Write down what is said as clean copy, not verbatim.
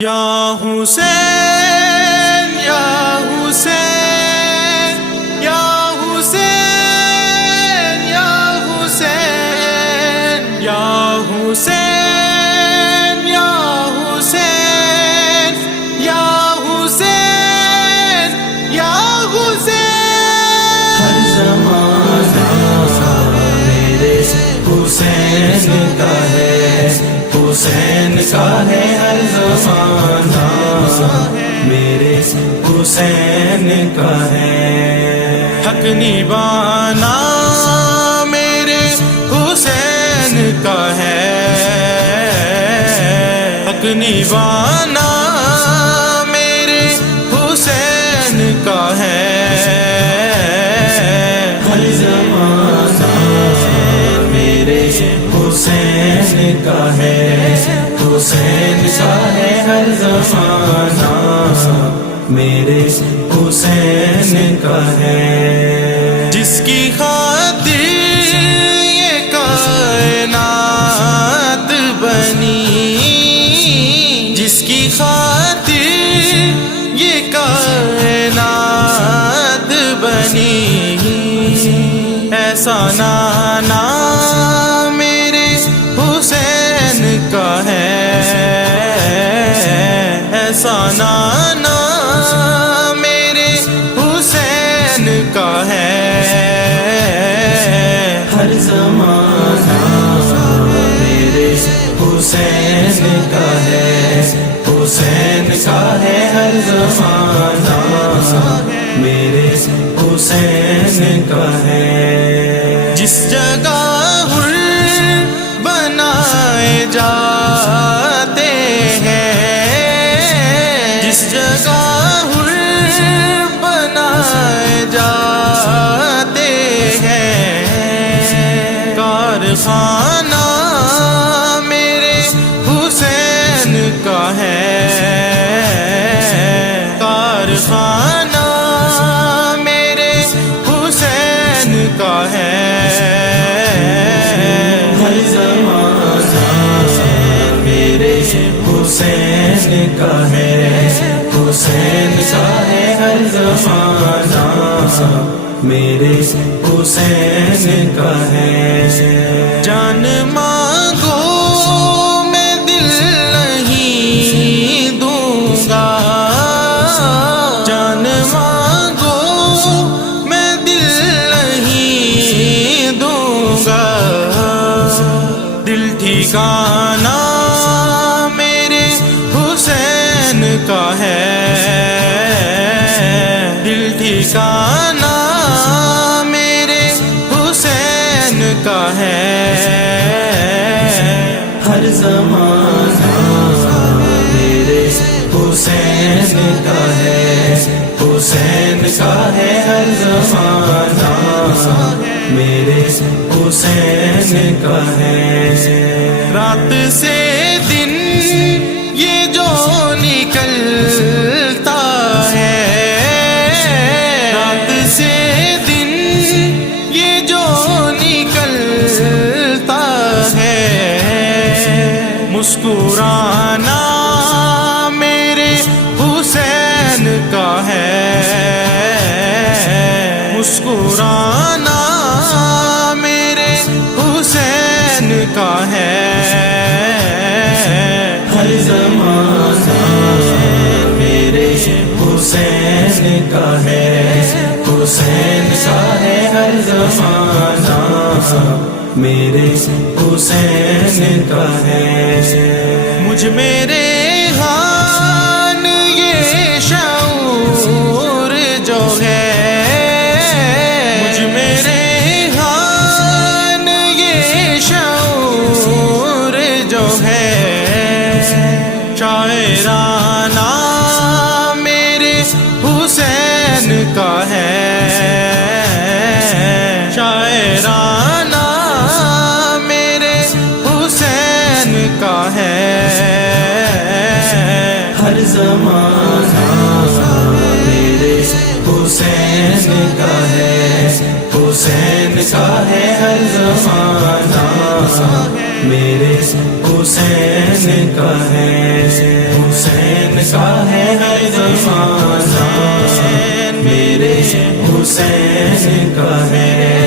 یا حسین یا حسین یا حسین یا حسین یا حسین یا حسین یا حسین یا حسین ہر زمانہ میرے حسین کا ہے، حسین کا ہے ہر زمانہ میرے حسین کا ہے۔ حق نبھانا میرے حسین کا ہے، حق نبھانا میرے حسین کا ہے۔ ہر زمانہ میرے حسین کا ہے، حسین کا ہے ہر زمانہ میرے حسین کا ہے۔ جس کی خاطر یہ کائنات بنی، جس کی خاطر یہ کائنات بنی، ایسا نانا میرے حسین کا ہے، ایسا نانا میرے حسین کا ہے۔ ہر زمانہ میرے حسین کا ہے، حسین کا ہے ہر زمانہ میرے حسین کا ہے۔ جس جگہ حر بنائے جاتے ہیں، جس جگہ حر بنائے جاتے ہیں، کارخانہ میرے حسین کا ہے، کارخانہ میرے حسین کا ہے۔ ہر زمانہ میرے حسین کا ہے، حسین کا ہے ہر زمانہ میرے حسین کا ہے۔ جان مانگو میں دل نہیں دوں گا، جان مانگو میں دل نہیں دوں گا، دل ٹھکانا میرے حسین کا ہے، دل ٹھکانا میرے حسین کا ہے۔ ہر زمانہ میرے حسین کا ہے، حسین کا ہے ہر زمانہ میرے حسین کا ہے۔ رات سے دن یہ جو نکلتا ہے، رات سے دن یہ جو نکلتا ہے، مسکرانا میرے حسین کا ہے، مسکرانا میرے حسین کا ہے۔ ہر زمانہ میرے حسین کا ہے، حسین کا ہے ہر زمانہ میرے حسین کا ہے۔ مجھ میرے ہان یہ شعور جو ہے، مجھ میرے ہان یہ شعور جو ہے، شاعرانہ میرے حسین کا ہے، شاعرانہ میرے حسین کا ہے۔ ہر زمانہ میرے حسین کا ہے، حسین کا ہے ہر زمانہ میرے حسین کا ہے، حسین کا ہے ہر زمانہ، میرے حسین کا ہے۔